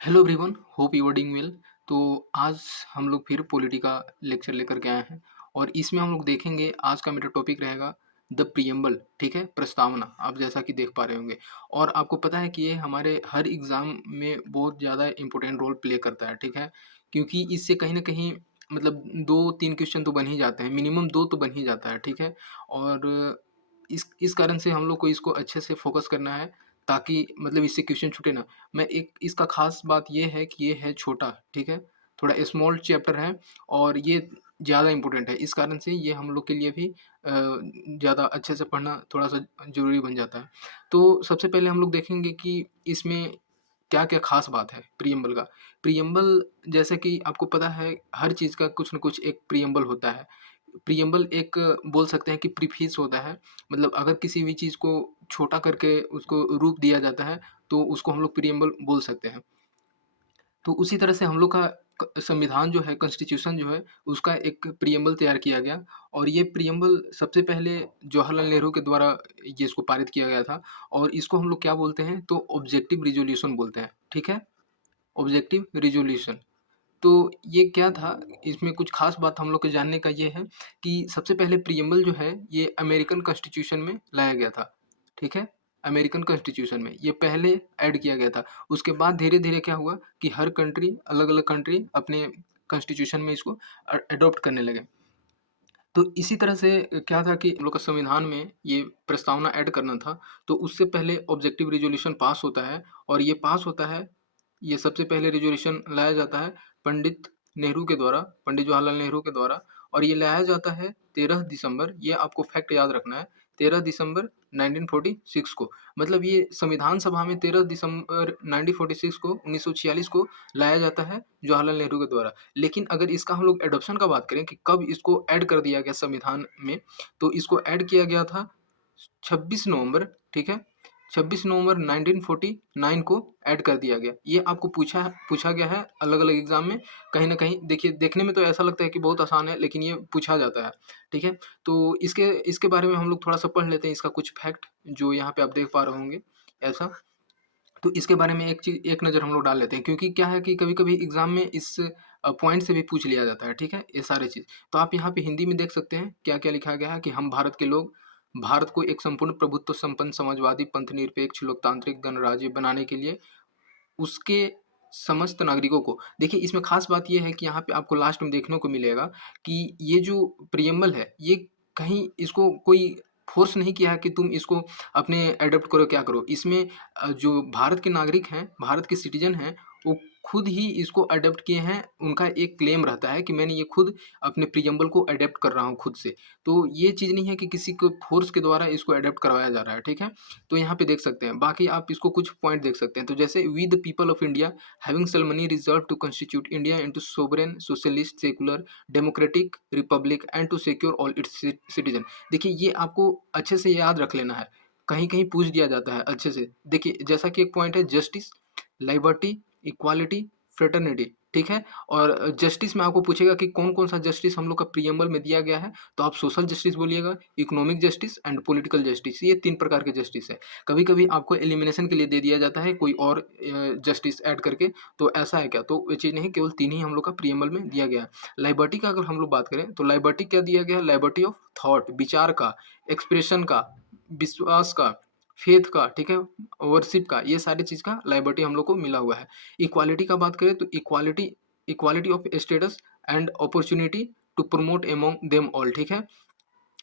Hello everyone, hope you are doing well. तो आज हम लोग फिर पॉलिटी का लेक्चर लेकर के आए हैं और इसमें हम लोग देखेंगे। आज का मेरा टॉपिक रहेगा द प्रियम्बल, ठीक है, प्रस्तावना। आप जैसा कि देख पा रहे होंगे और आपको पता है कि ये हमारे हर एग्ज़ाम में बहुत ज़्यादा इम्पोर्टेंट रोल प्ले करता है, ठीक है, क्योंकि इससे कहीं न कहीं मतलब 2-3 क्वेश्चन तो बन ही जाते हैं, मिनिमम 2 तो बन ही जाता है, ठीक है। और इस कारण से हम लोग को इसको अच्छे से फ़ोकस करना है ताकि मतलब इससे क्वेश्चन छूटे ना। मैं एक इसका ख़ास बात ये है कि ये है छोटा, ठीक है? थोड़ा स्मॉल चैप्टर है और ये ज़्यादा इम्पोर्टेंट है। इस कारण से ये हम लोग के लिए भी ज़्यादा अच्छे से पढ़ना थोड़ा-सा ज़रूरी बन जाता है। तो सबसे पहले हम लोग देखेंगे कि इसमें क्या-क्या ख़ास बात है प्रियम्बल का। प्रियम्बल जैसे कि आपको पता है हर चीज़ का कुछ न कुछ एक प्रियम्बल होता है। प्रियम्बल एक बोल सकते हैं कि प्रीफ़ेस होता है। मतलब अगर किसी भी चीज़ को छोटा करके उसको रूप दिया जाता है, तो उसको हम लोग प्रियम्बल बोल सकते हैं। तो उसी तरह से हम लोग का संविधान जो है, कॉन्स्टिट्यूशन जो है, उसका एक प्रियम्बल तैयार किया गया और ये प्रियम्बल सबसे पहले जवाहरलाल नेहरू के द्वारा ये इसको पारित किया गया था और इसको हम लोग क्या बोलते हैं, तो ऑब्जेक्टिव रिज़ॉल्यूशन बोलते हैं, ठीक है? Objective resolution. तो ये क्या था, इसमें कुछ ख़ास बात हम लोग को जानने का ये है कि सबसे पहले प्रियम्बल जो है, ये अमेरिकन कॉन्स्टिट्यूशन में लाया गया था, ठीक है? अमेरिकन कॉन्स्टिट्यूशन में ये पहले ऐड किया गया था। उसके बाद धीरे-धीरे क्या हुआ कि हर कंट्री अलग-अलग कंट्री अपने कॉन्स्टिट्यूशन में इसको एडॉप्ट करने लगे। तो इसी तरह से क्या था कि हम लोग का संविधान में ये प्रस्तावना ऐड करना था, तो उससे पहले ऑब्जेक्टिव रिज़ॉल्यूशन पास होता है और ये पास होता है, ये सबसे पहले रिज़ॉल्यूशन लाया जाता है पंडित नेहरू के द्वारा, पंडित जवाहरलाल नेहरू के द्वारा और ये लाया जाता है 13 दिसंबर, ये आपको फैक्ट याद रखना है, 13 दिसंबर 1946 को। मतलब ये संविधान सभा में 13 दिसंबर 1946 को 1946 को लाया जाता है जवाहरलाल नेहरू के द्वारा। लेकिन अगर इसका हम लोग एडॉप्शन का बात करें कि कब इसको ऐड कर दिया गया संविधान में, तो इसको ऐड किया गया था 26 नवंबर, ठीक है? 26 नवंबर 1949 को ऐड कर दिया गया। ये आपको पूछा गया है अलग-अलग एग्ज़ाम में। कहीं न कहीं देखिए, देखने में तो ऐसा लगता है कि बहुत आसान है, लेकिन ये पूछा जाता है, ठीक है? तो इसके इसके बारे में हम लोग थोड़ा-सा पढ़ लेते हैं, इसका कुछ फैक्ट जो यहाँ पे आप देख पा रहे होंगे, ऐसा। तो इसके बारे में एक नज़र हम लोग डाल लेते हैं, क्योंकि क्या है कि कभी-कभी एग्ज़ाम में इस पॉइंट से भी पूछ लिया जाता है, ठीक है? ये सारी चीज़। तो आप यहाँ पे हिंदी में देख सकते हैं, क्या-क्या लिखा गया है कि हम भारत के लोग भारत को एक संपूर्ण प्रभुत्व संपन्न समाजवादी पंथ निरपेक्ष लोकतांत्रिक गणराज्य बनाने के लिए उसके समस्त नागरिकों को, देखिए इसमें ख़ास बात ये है कि यहाँ पे आपको लास्ट में देखने को मिलेगा कि ये जो प्रियम्बल है, ये कहीं इसको कोई फ़ोर्स नहीं किया है कि तुम इसको अपने एडॉप्ट करो, क्या करो। इसमें जो भारत के नागरिक हैं, भारत के सिटीज़न हैं, वो खुद ही इसको अडॉप्ट किए हैं। उनका एक क्लेम रहता है कि मैंने ये खुद अपने प्रियम्बल को अडॉप्ट कर रहा हूँ खुद से। तो ये चीज़ नहीं है कि किसी को फ़ोर्स के द्वारा इसको अडॉप्ट करवाया जा रहा है, ठीक है? तो यहाँ पे देख सकते हैं। बाकी आप इसको कुछ पॉइंट देख सकते हैं। तो जैसे we the people of India having solemnly resolved to constitute India into sovereign, socialist, secular, democratic republic and to secure all its citizen. देखिए ये आपको अच्छे से याद रख लेना है। कहीं-कहीं पूछ दिया जाता है अच्छे से। देखिए जैसा कि एक पॉइंट है जस्टिस, लिबर्टी, इक्वालिटी, फ्रेटर्निटी, ठीक है? और जस्टिस में आपको पूछेगा कि कौन-कौन सा जस्टिस हम लोग का प्रियम्बल में दिया गया है, तो आप सोशल जस्टिस बोलिएगा, economic justice and political justice, ये 3 प्रकार के जस्टिस है। कभी-कभी आपको एलिमिनेशन के लिए दे दिया जाता है कोई और जस्टिस ऐड करके, तो ऐसा है क्या? तो ये चीज़ नहीं, केवल 3 ही हम लोग का प्रियम्बल में दिया गया है। लिबर्टी का अगर हम लोग बात करें, तो लिबर्टी क्या दिया गया है? लिबर्टी ऑफ थॉट, विचार का, एक्सप्रेशन का, विश्वास का, फेथ का, ठीक है? वर्शिप का, ये सारी चीज़ का लिबर्टी हम लोग को मिला हुआ है। इक्वालिटी का बात करें तो equality equality of status and opportunity to promote among them all, ठीक है?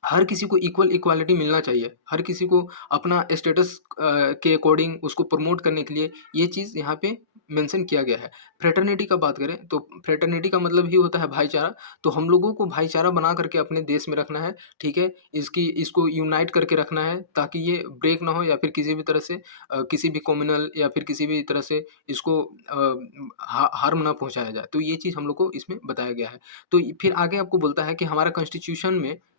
हर किसी को इक्वल इक्वालिटी मिलना चाहिए। हर किसी को अपना स्टेटस के अकॉर्डिंग उसको प्रमोट करने के लिए ये चीज़ यहाँ पे मेंशन किया गया है। फ्रेटर्निटी का बात करें तो फ्रेटर्निटी का मतलब ही होता है भाईचारा। तो हम लोगों को भाईचारा बना करके अपने देश में रखना है, ठीक है? इसको यूनाइट करके रखना है ताकि ये ब्रेक ना हो या फिर किसी भी तरह से किसी भी कम्युनल या फिर किसी भी तरह से इसको हार्म ना पहुँचाया जाए। तो ये चीज़ हम लोग को इसमें बताया गया है। तो फिर आगे आपको बोलता है कि हमारा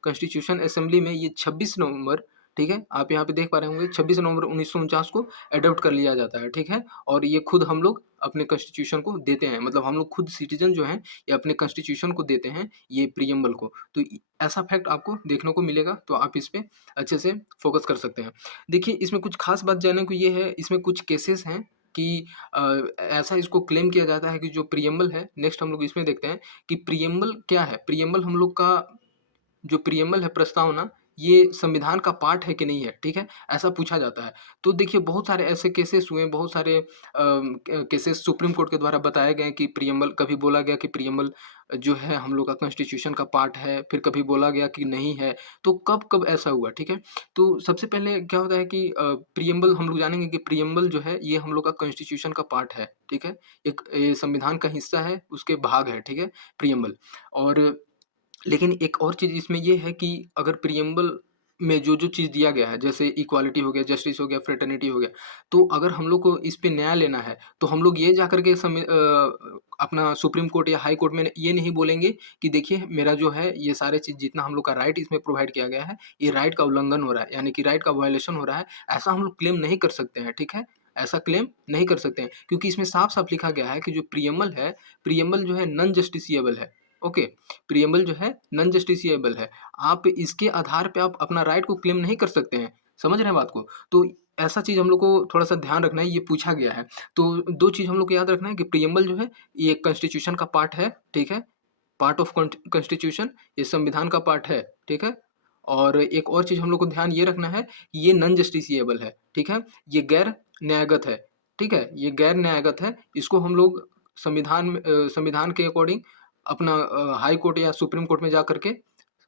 कॉन्स्टिट्यूशन असेंबली में ये 26 नवंबर, ठीक है? आप यहाँ पे देख पा रहे होंगे 26 नवंबर 1949 को एडॉप्ट कर लिया जाता है, ठीक है? और ये खुद हम लोग अपने कॉन्स्टिट्यूशन को देते हैं, मतलब हम लोग खुद सिटीज़न जो हैं, ये अपने कॉन्स्टिट्यूशन को देते हैं, ये प्रियम्बल को। तो ऐसा फैक्ट आपको देखने को मिलेगा, तो आप इस पे अच्छे से फ़ोकस कर सकते हैं। देखिए, इसमें कुछ ख़ास बात जानने को ये है, इसमें कुछ केसेस हैं कि ऐसा इसको क्लेम किया जाता है कि जो प्रियम्बल है, नेक्स्ट हम लोग इसमें देखते हैं कि प्रियम्बल क्या है। प्रियम्बल हम लोग का जो प्रियम्बल है, प्रस्तावना, ये संविधान का पार्ट है कि नहीं है, ठीक है? ऐसा पूछा जाता है। तो देखिए बहुत सारे ऐसे केसेस हुए हैं, बहुत सारे केसेस सुप्रीम कोर्ट के द्वारा बताए गए हैं कि प्रियम्बल, कभी बोला गया कि प्रियम्बल जो है हम लोग का कॉन्स्टिट्यूशन का पार्ट है, फिर कभी बोला गया कि नहीं है। तो कब-कब ऐसा हुआ, ठीक है? तो सबसे पहले क्या होता है कि प्रियम्बल हम लोग जानेंगे कि प्रियम्बल जो है ये हम लोग का कॉन्स्टिट्यूशन का पार्ट है, ठीक है? एक ये संविधान का हिस्सा है, उसके भाग है, ठीक है? प्रियम्बल। और लेकिन एक और चीज़ इसमें ये है कि अगर प्रियम्बल में जो-जो चीज़ दिया गया है, जैसे इक्वालिटी हो गया, जस्टिस हो गया, फ्रेटर्निटी हो गया, तो अगर हम लोग को इस पे न्याय लेना है, तो हम लोग ये जाकर के अपना सुप्रीम कोर्ट या हाई कोर्ट में ये नहीं बोलेंगे कि देखिए मेरा जो है ये सारे चीज़ जितना हम लोग का राइट इसमें प्रोवाइड किया गया है, ये राइट का उल्लंघन हो रहा है, यानी कि राइट का वायलेशन हो रहा है, ऐसा हम लोग क्लेम नहीं कर सकते हैं, ठीक है? ऐसा क्लेम नहीं कर सकते हैं, क्योंकि इसमें साफ-साफ लिखा गया है कि जो प्रियम्बल है, प्रियम्बल जो है नॉन जस्टिसिएबल है, ओके? प्रियम्बल जो है नॉन जस्टिसिएबल है। आप इसके आधार पे आप अपना राइट को क्लेम नहीं कर सकते हैं। समझ रहे हैं बात को? तो ऐसा चीज़ हम लोग को थोड़ा-सा ध्यान रखना है, ये पूछा गया है। तो 2 चीज़ हम लोग को याद रखना है कि प्रियम्बल जो है ये कॉन्स्टिट्यूशन का पार्ट है, ठीक है? पार्ट ऑफ कॉन्स्टिट्यूशन, ये संविधान का पार्ट है, ठीक है? और एक और चीज़ हम लोग को ध्यान ये रखना है, कि ये नॉन जस्टिसिएबल है, ठीक है? ये गैर न्यायगत है, ठीक है? ये गैर न्यायगत है, इसको हम लोग संविधान के अकॉर्डिंग अपना हाई कोर्ट या सुप्रीम कोर्ट में जा कर के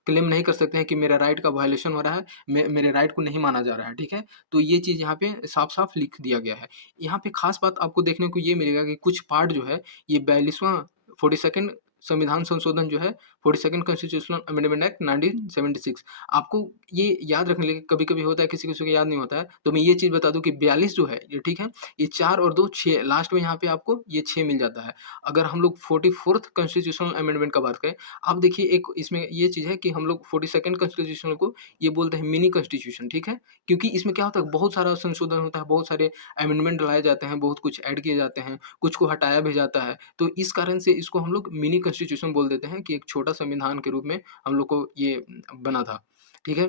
क्लेम नहीं कर सकते हैं कि मेरा राइट का वायलेशन हो रहा है, मेरे राइट को नहीं माना जा रहा है, ठीक है? तो ये चीज़ यहाँ पे साफ-साफ लिख दिया गया है। यहाँ पे ख़ास बात आपको देखने को ये मिलेगा कि कुछ पार्ट जो है, ये 42वां 42nd संविधान संशोधन जो है, 42nd कॉन्स्टिट्यूशनल अमेंडमेंट एक्ट 1976, आपको ये याद रखने के लिए, कभी-कभी होता है किसी-किसी को याद नहीं होता है, तो मैं ये चीज़ बता दूँ कि 42 जो है, ये ठीक है? ये 4 और 2 6, लास्ट में यहाँ पे आपको ये 6 मिल जाता है। अगर हम लोग 44th कॉन्स्टिट्यूशनल अमेंडमेंट का बात करें, अब देखिए एक इसमें ये चीज़ है कि हम लोग 42nd कॉन्स्टिट्यूशन को ये बोलते हैं मिनी कॉन्स्टिट्यूशन, ठीक है? क्योंकि इसमें क्या होता है, बहुत सारा संशोधन होता है, बहुत सारे अमेंडमेंट लाए जाते हैं, बहुत कुछ ऐड किए जाते हैं, कुछ को हटाया भी जाता है। तो इस कारण से इसको हम लोग मिनी कॉन्स्टिट्यूशन बोल देते हैं कि एक छोटा संविधान के रूप में हम लोग को ये बना था, ठीक है?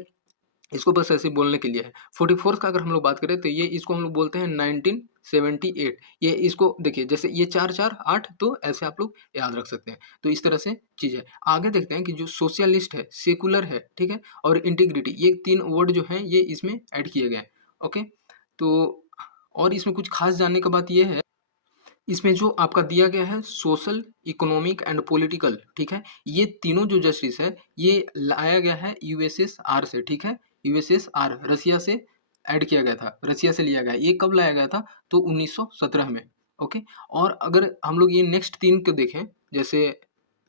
इसको बस ऐसे ही बोलने के लिए है। 44th का अगर हम लोग बात करें तो ये इसको हम लोग बोलते हैं 1978। ये इसको देखिए, जैसे ये 4-4 8, तो ऐसे आप लोग याद रख सकते हैं। तो इस तरह से चीज़ है। आगे देखते हैं कि जो सोशलिस्ट है, सेकुलर है, ठीक है? और इंटीग्रिटी, ये 3 वर्ड जो हैं ये इसमें ऐड किए गए हैं। ओके? तो और इसमें कुछ खास जानने का बात ये है, इसमें जो आपका दिया गया है सोशल, इकोनॉमिक एंड पॉलिटिकल, ठीक है? ये तीनों जो जस्टिस है, ये लाया गया है यूएसएसआर से, ठीक है? यूएसएसआर रसिया से ऐड किया गया था, रसिया से लिया गया है। ये कब लाया गया था? तो 1917 में, ओके? और अगर हम लोग ये नेक्स्ट 3 को देखें, जैसे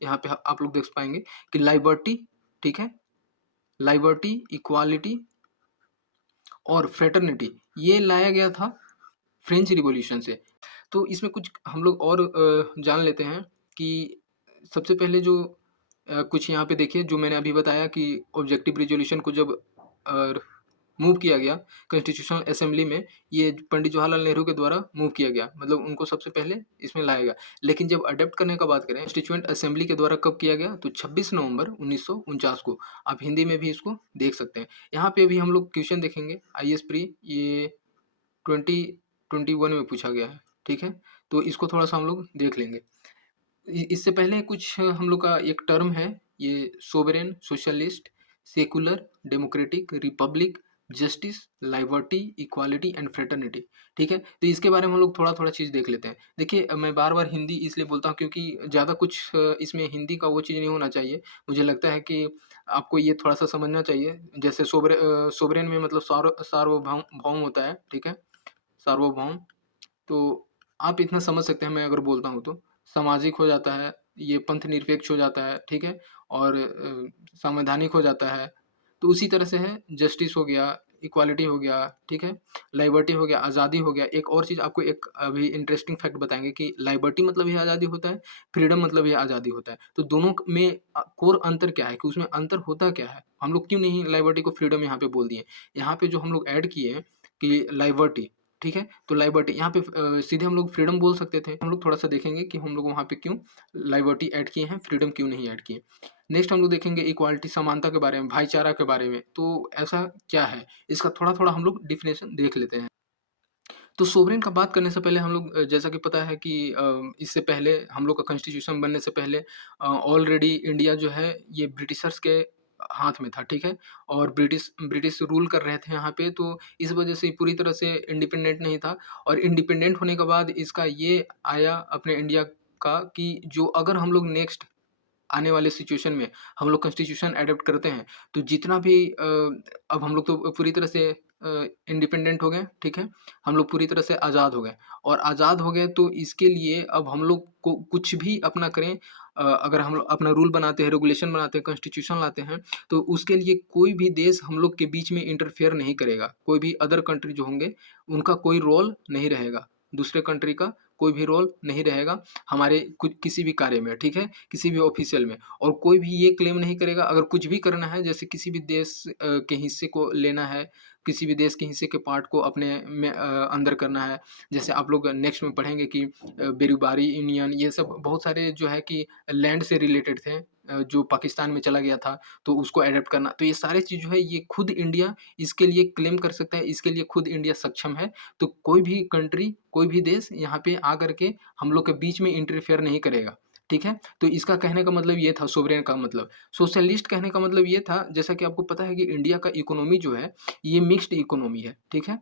यहाँ पे आप लोग देख पाएँगे कि लिबर्टी, ठीक है? लिबर्टी, इक्वालिटी और फ्रेटर्निटी, ये लाया गया था फ्रेंच रिवॉल्यूशन से। तो इसमें कुछ हम लोग और जान लेते हैं कि सबसे पहले जो कुछ यहाँ पे देखिए, जो मैंने अभी बताया कि ऑब्जेक्टिव रिज़ॉल्यूशन को जब अ, मूव किया गया कॉन्स्टिट्यूशनल असेंबली में, ये पंडित जवाहरलाल नेहरू के द्वारा मूव किया गया, मतलब उनको सबसे पहले इसमें लाया गया। लेकिन जब अडॉप्ट करने का बात करें, कॉन्स्टिट्यूएंट असेंबली के द्वारा कब किया गया? तो 26 नवंबर 1949 को। आप हिंदी में भी इसको देख सकते हैं। यहाँ पे भी हम लोग क्वेश्चन देखेंगे आईएएस प्री, ये 2021 में पूछा गया है, ठीक है? तो इसको थोड़ा-सा हम लोग देख लेंगे। इससे पहले कुछ हम लोग का एक टर्म है, ये sovereign, socialist, secular, democratic, Republic, justice, liberty, equality and fraternity, ठीक है? तो इसके बारे में हम लोग थोड़ा-थोड़ा चीज़ देख लेते हैं। देखिए मैं बार-बार हिंदी इसलिए बोलता हूँ क्योंकि ज़्यादा कुछ इसमें हिंदी का वो चीज़ नहीं होना चाहिए। मुझे लगता है कि आपको ये थोड़ा-सा समझना चाहिए। जैसे सोवरेन में मतलब सार्वभौम भौम होता है, ठीक है? सार्वभौम, तो आप इतना समझ सकते हैं मैं अगर बोलता हूँ तो। सामाजिक हो जाता है, ये पंथ निरपेक्ष हो जाता है, ठीक है? और संवैधानिक हो जाता है। तो उसी तरह से है, जस्टिस हो गया, इक्वालिटी हो गया, ठीक है? लिबर्टी हो गया, आज़ादी हो गया। एक और चीज़ आपको एक अभी इंटरेस्टिंग फैक्ट बताएँगे कि लिबर्टी मतलब ही आज़ादी होता है, फ्रीडम मतलब ही आज़ादी होता है। तो दोनों में कोर अंतर क्या है कि उसमें अंतर होता क्या है? हम लोग क्यों नहीं लिबर्टी को फ्रीडम यहाँ पे बोल दिए? यहाँ पे जो हम लोग ऐड किए हैं कि लिबर्टी, ठीक है? तो लिबर्टी यहाँ पे सीधे हम लोग फ्रीडम बोल सकते थे। हम लोग थोड़ा-सा देखेंगे कि हम लोग वहाँ पे क्यों लिबर्टी ऐड किए हैं, फ्रीडम क्यों नहीं ऐड किए। नेक्स्ट हम लोग देखेंगे इक्वालिटी, समानता के बारे में, भाईचारा के बारे में। तो ऐसा क्या है? इसका थोड़ा-थोड़ा हम लोग डेफिनेशन देख लेते हैं। तो सोवरेन का बात करने से पहले हम लोग जैसा कि पता है कि इससे पहले हम लोग का कॉन्स्टिट्यूशन बनने से पहले ऑलरेडी इंडिया जो है ये ब्रिटिशर्स के हाथ में था, ठीक है? और ब्रिटिश ब्रिटिश रूल कर रहे थे यहाँ पे, तो इस वजह से पूरी तरह से इंडिपेंडेंट नहीं था। और इंडिपेंडेंट होने के बाद इसका ये आया अपने इंडिया का कि जो अगर हम लोग नेक्स्ट आने वाले सिचुएशन में हम लोग कॉन्स्टिट्यूशन एडॉप्ट करते हैं, तो जितना भी अब हम लोग तो पूरी तरह से इंडिपेंडेंट हो गए, ठीक है? हम लोग पूरी तरह से आज़ाद हो गए, और आज़ाद हो गए तो इसके लिए अब हम लोग को कुछ भी अपना करें, अगर हम लोग अपना रूल बनाते हैं, रेगुलेशन बनाते हैं, कॉन्स्टिट्यूशन लाते हैं, तो उसके लिए कोई भी देश हम लोग के बीच में इंटरफेयर नहीं करेगा। कोई भी अदर कंट्री जो होंगे, उनका कोई रोल नहीं रहेगा। दूसरे कंट्री का कोई भी रोल नहीं रहेगा हमारे कुछ किसी भी कार्य में, ठीक है? किसी भी ऑफिशियल में। और कोई भी ये क्लेम नहीं करेगा, अगर कुछ भी करना है, जैसे किसी भी देश के हिस्से को लेना है, किसी भी देश के हिस्से के पार्ट को अपने में अंदर करना है। जैसे आप लोग नेक्स्ट में पढ़ेंगे कि बेरुबारी यूनियन, ये सब बहुत सारे जो है कि लैंड से रिलेटेड थे, जो पाकिस्तान में चला गया था, तो उसको अडॉप्ट करना। तो ये सारे चीज़ जो है ये खुद इंडिया इसके लिए क्लेम कर सकता है, इसके लिए खुद इंडिया सक्षम है। तो कोई भी कंट्री, कोई भी देश यहाँ पे आकर के हम लोग के बीच में इंटरफेयर नहीं करेगा, ठीक है? तो इसका कहने का मतलब ये था सोवरेन का मतलब। सोशलिस्ट कहने का मतलब ये था, जैसा कि आपको पता है कि इंडिया का इकोनॉमी जो है, ये मिक्स्ड इकोनॉमी है, ठीक है?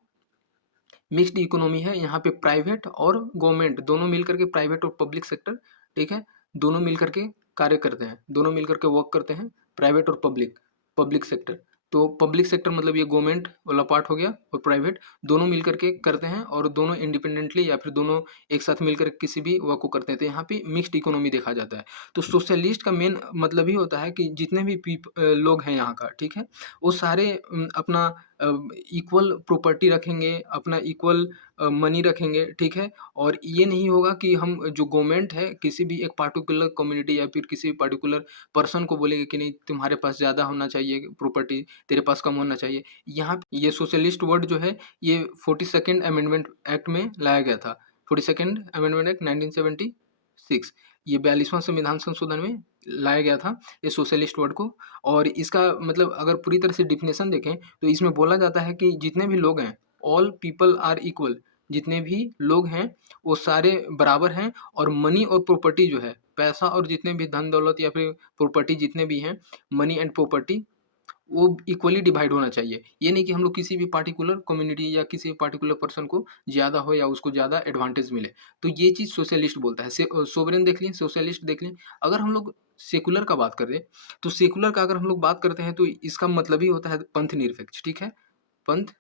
मिक्स्ड इकोनॉमी है, यहाँ पे प्राइवेट और गवर्नमेंट दोनों मिलकर के, प्राइवेट और पब्लिक सेक्टर, ठीक है? दोनों मिलकर के कार्य करते हैं, दोनों मिलकर के वर्क करते हैं, प्राइवेट और पब्लिक, पब्लिक सेक्टर। तो पब्लिक सेक्टर मतलब ये गवर्नमेंट वाला पार्ट हो गया, और प्राइवेट दोनों मिलकर के करते हैं, और दोनों इंडिपेंडेंटली या फिर दोनों एक साथ मिलकर किसी भी वर्क को करते हैं। तो यहाँ पे मिक्स्ड इकोनॉमी देखा जाता है। तो सोशलिस्ट का मेन मतलब ही होता है कि जितने भी लोग हैं यहाँ का, ठीक है? वो सारे अपना इक्वल प्रॉपर्टी रखेंगे, अपना इक्वल मनी रखेंगे, ठीक है? और ये नहीं होगा कि हम जो गवर्नमेंट है किसी भी एक पार्टिकुलर कम्युनिटी या फिर किसी पर्टिकुलर पर्सन को बोलेंगे कि नहीं तुम्हारे पास ज़्यादा होना चाहिए प्रॉपर्टी, तेरे पास कम होना चाहिए। यहाँ ये सोशलिस्ट वर्ड जो है ये 42nd अमेंडमेंट एक्ट में लाया गया था। 42nd अमेंडमेंट एक्ट 1976, ये 42वां संविधान संशोधन में लाया गया था ये सोशलिस्ट वर्ड को। और इसका मतलब अगर पूरी तरह से डेफिनेशन देखें, तो इसमें बोला जाता है कि जितने भी लोग हैं, ऑल पीपल आर इक्वल, जितने भी लोग हैं वो सारे बराबर हैं, और मनी और प्रॉपर्टी जो है, पैसा और जितने भी धन दौलत या फिर प्रॉपर्टी जितने भी हैं, मनी एंड प्रॉपर्टी, वो इक्वली डिवाइड होना चाहिए। ये नहीं कि हम लोग किसी भी पार्टिकुलर कम्युनिटी या किसी भी पार्टिकुलर पर्सन को ज़्यादा हो या उसको ज़्यादा एडवांटेज मिले। तो ये चीज़ सोशलिस्ट बोलता है। सोवरेन देख लें, सोशलिस्ट देख लें। अगर हम लोग सेकुलर का बात करें, तो सेकुलर का अगर हम लोग बात करते हैं, तो इसका मतलब ही होता है पंथ निरपेक्ष, ठीक है? पंथ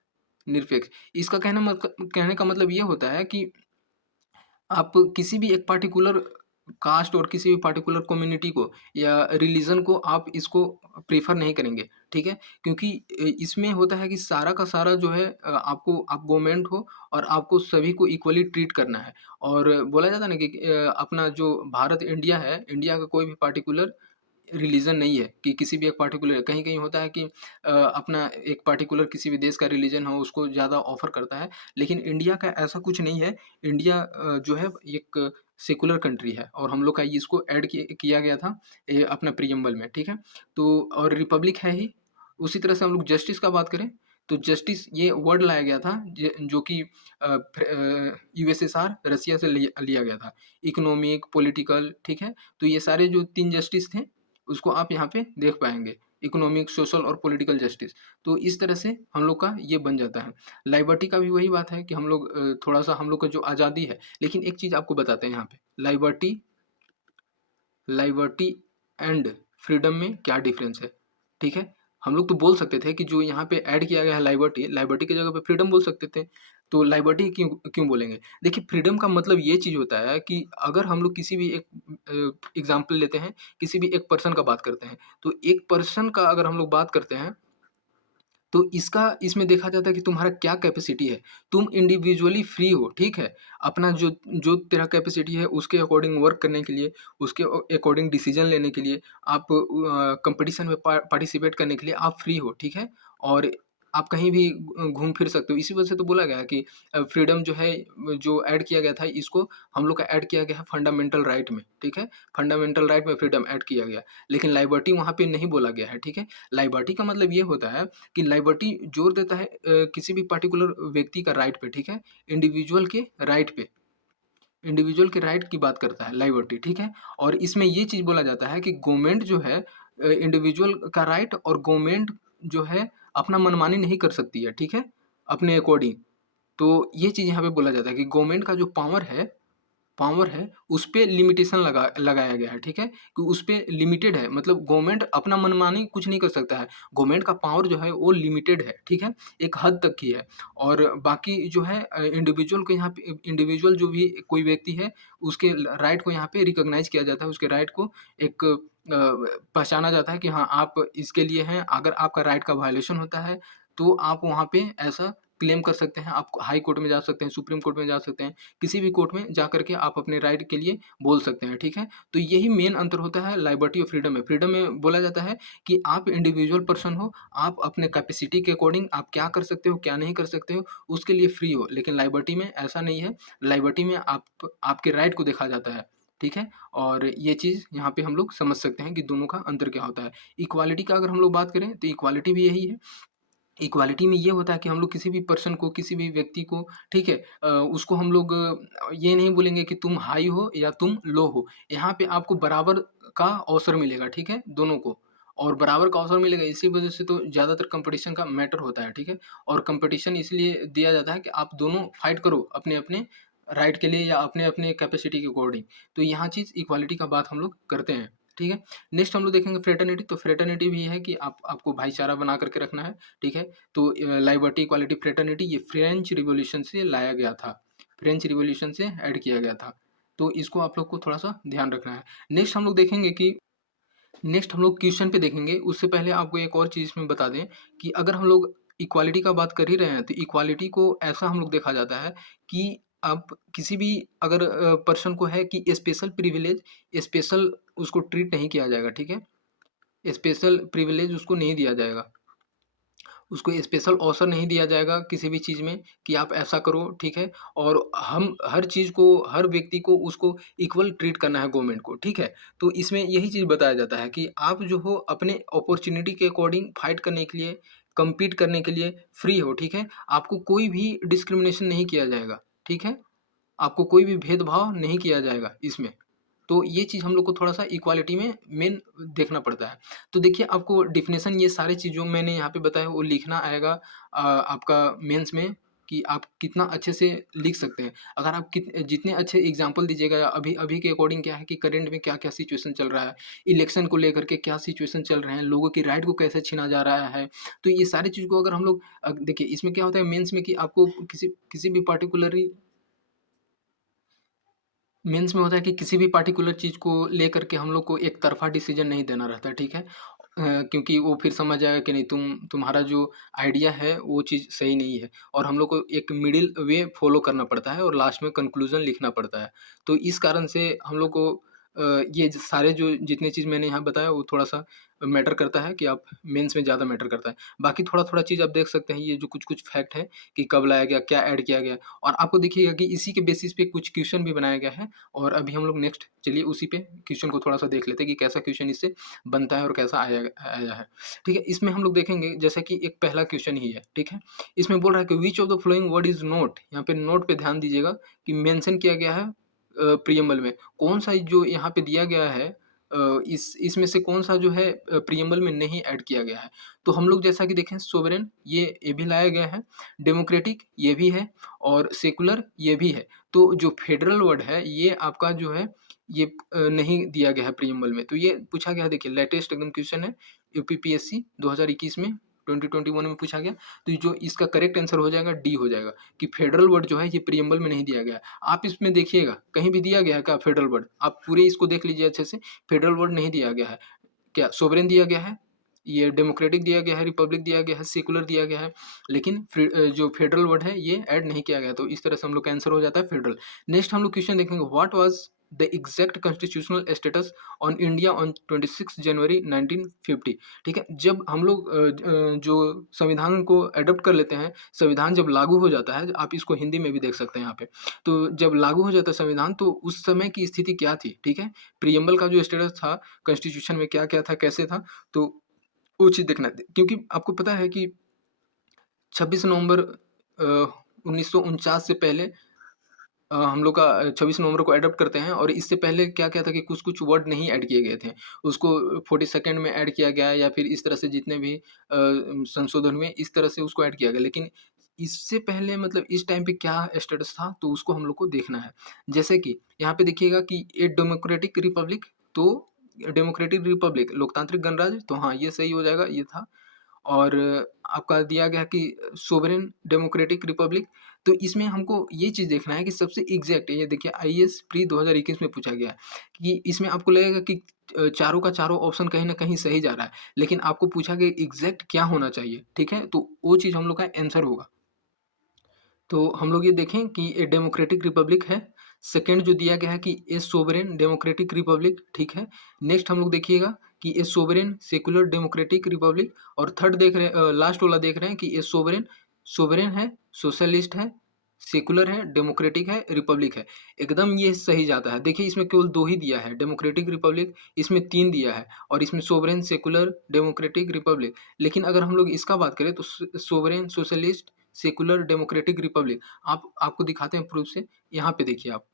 निरपेक्ष। इसका कहने का मतलब ये होता है कि आप किसी भी एक पार्टिकुलर कास्ट और किसी भी पार्टिकुलर कम्युनिटी को या रिलीजन को आप इसको प्रेफर नहीं करेंगे, ठीक है? क्योंकि इसमें होता है कि सारा का सारा जो है आपको, आप गवर्नमेंट हो और आपको सभी को इक्वली ट्रीट करना है। और बोला जाता है ना कि अपना जो भारत इंडिया है, इंडिया का कोई भी पार्टिकुलर रिलीजन नहीं है कि किसी भी एक पार्टिकुलर, कहीं-कहीं होता है कि अपना एक पार्टिकुलर किसी भी देश का रिलीजन हो उसको ज़्यादा ऑफ़र करता है, लेकिन इंडिया का ऐसा कुछ नहीं है। इंडिया जो है एक सेकुलर कंट्री है, और हम लोग का ये इसको ऐड किया गया था ये अपना प्रिएम्बल में, ठीक है? तो और रिपब्लिक है ही। उसी तरह से हम लोग जस्टिस का बात करें, तो जस्टिस ये वर्ड लाया गया था जो कि यूएसएसआर रसिया से लिया गया था। इकोनॉमिक, पॉलिटिकल, ठीक है? तो ये सारे जो 3 जस्टिस थे उसको आप यहाँ पे देख पाएँगे, इकोनॉमिक, सोशल और पॉलिटिकल जस्टिस। तो इस तरह से हम लोग का ये बन जाता है। लिबर्टी का भी वही बात है कि हम लोग थोड़ा-सा हम लोग का जो आज़ादी है, लेकिन एक चीज़ आपको बताते हैं यहाँ पे, लिबर्टी लिबर्टी एंड फ्रीडम में क्या डिफरेंस है, ठीक है? हम लोग तो बोल सकते थे कि जो यहाँ पे ऐड किया गया है लिबर्टी, लिबर्टी की जगह पे फ्रीडम बोल सकते थे। तो लिबर्टी क्यों क्यों बोलेंगे? देखिए, फ्रीडम का मतलब ये चीज़ होता है कि अगर हम लोग किसी भी एक एग्ज़ाम्पल लेते हैं, किसी भी एक पर्सन का बात करते हैं, तो एक पर्सन का अगर हम लोग बात करते हैं, तो इसका इसमें देखा जाता है कि तुम्हारा क्या कैपेसिटी है। तुम इंडिविजुअली फ्री हो, ठीक है? अपना जो जो तेरा कैपेसिटी है उसके अकॉर्डिंग वर्क करने के लिए, उसके अकॉर्डिंग डिसीज़न लेने के लिए, आप कॉम्पिटिशन में पार्टिसिपेट करने के लिए आप फ्री हो, ठीक है? और आप कहीं भी घूम फिर सकते हो। इसी वजह से तो बोला गया है कि फ्रीडम जो है जो ऐड किया गया था, इसको हम लोग का ऐड किया गया है फंडामेंटल राइट में, ठीक है? फंडामेंटल राइट में फ्रीडम ऐड किया गया। लेकिन लिबर्टी वहाँ पे नहीं बोला गया है, ठीक है? लिबर्टी का मतलब ये होता है कि लिबर्टी जोर देता है किसी भी पर्टिकुलर व्यक्ति का राइट पे, ठीक है? इंडिविजुअल के राइट पे। इंडिविजुअल के राइट की बात करता है लिबर्टी, ठीक है? और इसमें ये चीज़ बोला जाता है कि गवर्नमेंट जो है इंडिविजुअल का राइट, और गवर्नमेंट जो है अपना मनमानी नहीं कर सकती है, ठीक है? अपने अकॉर्डिंग। तो ये चीज़ यहाँ पे बोला जाता है कि गवर्नमेंट का जो पावर है, उस पे लिमिटेशन लगाया गया है, ठीक है? कि उस पे लिमिटेड है, मतलब गवर्नमेंट अपना मनमानी कुछ नहीं कर सकता है। गवर्नमेंट का पावर जो है वो लिमिटेड है, ठीक है? एक हद तक ही है। और बाकी जो है इंडिविजुअल को यहाँ पे, इंडिविजुअल जो भी कोई व्यक्ति है, उसके राइट को यहाँ पे रिकॉग्नाइज़ किया जाता है, उसके राइट को एक पहचाना जाता है कि हाँ, आप इसके लिए हैं। अगर आपका राइट का वायलेशन होता है, तो आप वहाँ पे ऐसा क्लेम कर सकते हैं। आप हाई कोर्ट में जा सकते हैं, सुप्रीम कोर्ट में जा सकते हैं। किसी भी कोर्ट में जा करके आप अपने राइट के लिए बोल सकते हैं, ठीक है? तो यही मेन अंतर होता है लिबर्टी और फ्रीडम में। फ्रीडम में बोला जाता है कि आप इंडिविजुअल पर्सन हो, आप अपने कैपेसिटी के अकॉर्डिंग आप क्या कर सकते हो, क्या नहीं कर सकते हो, उसके लिए फ्री हो। लेकिन लिबर्टी में ऐसा नहीं है। लिबर्टी में आपके राइट को देखा जाता है, ठीक है? और ये चीज़ यहाँ पे हम लोग समझ सकते हैं कि दोनों का अंतर क्या होता है। इक्वालिटी का अगर हम लोग बात करें, तो इक्वालिटी भी यही है। इक्वालिटी में ये होता है कि हम लोग किसी भी पर्सन को, किसी भी व्यक्ति को, ठीक है, उसको हम लोग ये नहीं बोलेंगे कि तुम हाई हो या तुम लो हो। यहाँ पे आपको बराबर का अवसर मिलेगा, ठीक है, दोनों को। और बराबर का अवसर मिलेगा, इसी वजह से तो ज़्यादातर कंपटीशन का मैटर होता है, ठीक है? और कंपटीशन इसलिए दिया जाता है कि आप दोनों फाइट करो अपने-अपने राइट के लिए या अपने-अपने कैपेसिटी के अकॉर्डिंग। तो यहाँ चीज़ इक्वालिटी का बात हम लोग करते हैं, ठीक है? नेक्स्ट हम लोग देखेंगे फ्रेटर्निटी। तो फ्रेटर्निटी भी है कि आपको भाईचारा बना करके रखना है, ठीक है? तो लिबर्टी, इक्वालिटी, फ्रेटर्निटी ये फ्रेंच रिवॉल्यूशन से लाया गया था। फ्रेंच रिवॉल्यूशन से ऐड किया गया था। तो इसको आप लोग को थोड़ा-सा ध्यान रखना है। नेक्स्ट हम लोग देखेंगे कि नेक्स्ट हम लोग क्वेश्चन पे देखेंगे। उससे पहले आपको एक और चीज़ में बता दें कि अगर हम लोग इक्वालिटी का बात कर ही रहे हैं, तो इक्वालिटी को ऐसा हम लोग देखा जाता है कि आप किसी भी अगर पर्सन को है कि स्पेशल प्रिविलेज, स्पेशल उसको ट्रीट नहीं किया जाएगा, ठीक है? स्पेशल प्रिविलेज उसको नहीं दिया जाएगा। उसको स्पेशल अवसर नहीं दिया जाएगा किसी भी चीज़ में कि आप ऐसा करो, ठीक है? और हम हर चीज़ को, हर व्यक्ति को उसको इक्वल ट्रीट करना है गवर्नमेंट को, ठीक है? तो इसमें यही चीज़ बताया जाता है कि आप जो हो अपने अपॉर्च्युनिटी के अकॉर्डिंग फाइट करने के लिए, compete करने के लिए फ्री हो, ठीक है? आपको कोई भी डिस्क्रिमिनेशन नहीं किया जाएगा, ठीक है? आपको कोई भी भेदभाव नहीं किया जाएगा इसमें। तो ये चीज़ हम लोग को थोड़ा-सा इक्वालिटी में मेन देखना पड़ता है। तो देखिए, आपको डेफ़िनेशन ये सारी चीज़ जो मैंने यहाँ पे बताया वो लिखना आएगा आपका मेंस में, कि आप कितना अच्छे से लिख सकते हैं। अगर आप जितने अच्छे एग्ज़ाम्पल दीजिएगा, अभी अभी के अकॉर्डिंग क्या है कि करंट में क्या-क्या सिचुएशन चल रहा है, इलेक्शन को लेकर के क्या सिचुएशन चल रहे हैं, लोगों की राइट को कैसे छीना जा रहा है। तो ये सारी चीज़ को अगर हम लोग देखिए, इसमें क्या होता है मेंस में कि आपको किसी किसी भी पार्टिकुलरली मेंस में होता है कि किसी भी पार्टिकुलर चीज़ को लेकर के हम लोग को एक तरफ़ा डिसीज़न नहीं देना रहता है, ठीक है? क्योंकि वो फिर समझ जाएगा कि नहीं, तुम्हारा जो आइडिया है वो चीज़ सही नहीं है, और हम लोग को एक मिडिल वे फ़ॉलो करना पड़ता है और लास्ट में कंक्लूज़न लिखना पड़ता है। तो इस कारण से हम लोग को ये सारे जो जितने चीज़ मैंने यहाँ बताया वो थोड़ा-सा मैटर करता है कि आप मेंस में ज़्यादा मैटर करता है। बाकी थोड़ा-थोड़ा चीज़ आप देख सकते हैं, ये जो कुछ-कुछ फैक्ट है कि कब लाया गया, क्या ऐड किया गया, और आपको देखिएगा कि इसी के बेसिस पे कुछ क्वेश्चन भी बनाया गया है। और अभी हम लोग नेक्स्ट चलिए उसी पे क्वेश्चन को थोड़ा-सा देख लेते हैं कि कैसा क्वेश्चन इससे बनता है और कैसा आया आया है। ठीक है? इसमें हम लोग देखेंगे जैसे कि एक पहला क्वेश्चन ही है, ठीक है? इसमें बोल रहा है कि which of the following word is note, यहाँ पे नोट पे ध्यान दीजिएगा कि मेंशन किया गया है प्रीएम्बल में। कौन-सा जो यहाँ पे दिया गया है इसमें से कौन-सा जो है प्रीएम्बल में नहीं ऐड किया गया है। तो हम लोग जैसा कि देखें, सोवरेन ये भी लाया गया है, डेमोक्रेटिक ये भी है, और सेकुलर ये भी है। तो जो फेडरल वर्ड है ये आपका जो है ये नहीं दिया गया है प्रीएम्बल में। तो ये पूछा गया है, देखिए लेटेस्ट एकदम क्वेश्चन है, यूपीपीएससी 2021 में 2021 में पूछा गया। तो जो इसका करेक्ट आंसर हो जाएगा डी हो जाएगा कि फेडरल वर्ड जो है ये प्रीएम्बल में नहीं दिया गया है। आप इसमें देखिएगा कहीं भी दिया गया है क्या फेडरल वर्ड? आप पूरे इसको देख लीजिए अच्छे से, फेडरल वर्ड नहीं दिया गया है। क्या सोवरेन दिया गया है, ये डेमोक्रेटिक दिया गया है, रिपब्लिक दिया गया है, सेकुलर दिया गया है, लेकिन जो फेडरल वर्ड है ये ऐड नहीं किया गया। तो इस तरह से हम लोग का आंसर हो जाता है फेडरल। नेक्स्ट हम लोग क्वेश्चन देखेंगे, what was the exact constitutional status on India on 26 जनवरी 1950। ठीक है, जब हम लोग जो संविधान को अडॉप्ट कर लेते हैं, संविधान जब लागू हो जाता है, आप इसको हिंदी में भी देख सकते हैं यहाँ पे, तो जब लागू हो जाता है संविधान, तो उस समय की स्थिति क्या थी, ठीक है, प्रियम्बल का जो स्टेटस था कॉन्स्टिट्यूशन में क्या क्या था, कैसे था, तो वो चीज़ देखना है। क्योंकि आपको पता है कि 26 नवंबर 1949 से पहले हम लोग का 26 नवंबर को एडॉप्ट करते हैं, और इससे पहले क्या-क्या था कि कुछ-कुछ वर्ड नहीं ऐड किए गए थे। उसको 42nd में ऐड किया गया, या फिर इस तरह से जितने भी संशोधन हुए, इस तरह से उसको ऐड किया गया। लेकिन इससे पहले मतलब इस टाइम पे क्या स्टेटस था, तो उसको हम लोग को देखना है। जैसे कि यहाँ पे देखिएगा कि ए डेमोक्रेटिक रिपब्लिक, तो डेमोक्रेटिक रिपब्लिक लोकतांत्रिक गणराज्य, तो हाँ, ये सही हो जाएगा, ये था। और आपका दिया गया कि सोवरेन डेमोक्रेटिक रिपब्लिक, तो इसमें हमको ये चीज़ देखना है कि सबसे एग्जैक्ट, ये देखिए आईएएस प्री 2021 में पूछा गया है कि इसमें आपको लगेगा कि चारों का चारों ऑप्शन कहीं ना कहीं सही जा रहा है, लेकिन आपको पूछा गया एग्जैक्ट क्या होना चाहिए, ठीक है, तो वो चीज़ हम लोग का आंसर होगा। तो हम लोग ये देखें कि ये डेमोक्रेटिक रिपब्लिक है। सेकंड जो दिया गया है कि ए सोवरेन डेमोक्रेटिक रिपब्लिक, ठीक है। नेक्स्ट हम लोग देखिएगा कि ए सोवरेन सेकुलर डेमोक्रेटिक रिपब्लिक, और थर्ड देख रहे हैं, लास्ट वाला देख रहे हैं कि ए सोवरेन, सोवरेन है, सोशलिस्ट है, सेकुलर है, डेमोक्रेटिक है, रिपब्लिक है। एकदम ये सही जाता है। देखिए इसमें केवल 2 ही दिया है, डेमोक्रेटिक रिपब्लिक, इसमें 3 दिया है, और इसमें सोवरेन, सेकुलर, डेमोक्रेटिक, रिपब्लिक। लेकिन अगर हम लोग इसका बात करें तो sovereign, socialist, secular, democratic, Republic, आपको दिखाते हैं प्रूफ से। यहाँ पे देखिए आप,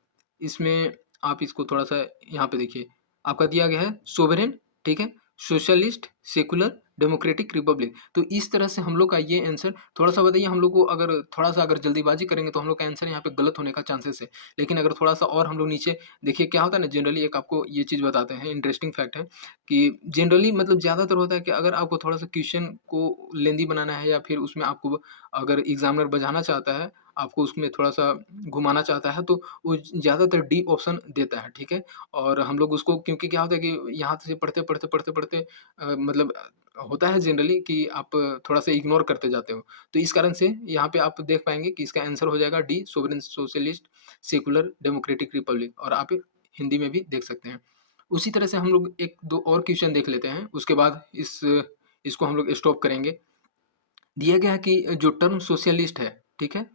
इसमें आप इसको थोड़ा-सा यहाँ पे देखिए, आपका दिया गया है सोवरेन, ठीक है, सोशलिस्ट, सेकुलर, डेमोक्रेटिक, रिपब्लिक। तो इस तरह से हम लोग का ये आंसर, थोड़ा-सा बताइए हम लोग को, अगर थोड़ा-सा अगर जल्दीबाजी करेंगे तो हम लोग का आंसर यहाँ पे गलत होने का चांसेस है। लेकिन अगर थोड़ा-सा और हम लोग नीचे देखिए, क्या होता है ना, जनरली एक आपको ये चीज़ बताते हैं, इंटरेस्टिंग फैक्ट है कि जनरली मतलब ज़्यादातर होता है कि अगर आपको थोड़ा-सा क्वेश्चन को लेंदी बनाना है, या फिर उसमें आपको अगर एग्ज़ामिनर बझाना चाहता है, आपको उसमें थोड़ा-सा घुमाना चाहता है, तो वो ज़्यादातर डी ऑप्शन देता है, ठीक है? और हम लोग उसको, क्योंकि क्या होता है कि यहाँ से पढ़ते-पढ़ते मतलब होता है जनरली कि आप थोड़ा-सा इग्नोर करते जाते हो। तो इस कारण से यहाँ पे आप देख पाएँगे कि इसका आंसर हो जाएगा D, sovereign socialist, secular, democratic, Republic, और आप हिंदी में भी देख सकते हैं। उसी तरह से हम लोग 1-2 और क्वेश्चन देख लेते हैं, उसके बाद इसको हम लोग स्टॉप करेंगे। दिया गया है कि जो टर्म सोशलिस्ट है, ठीक है?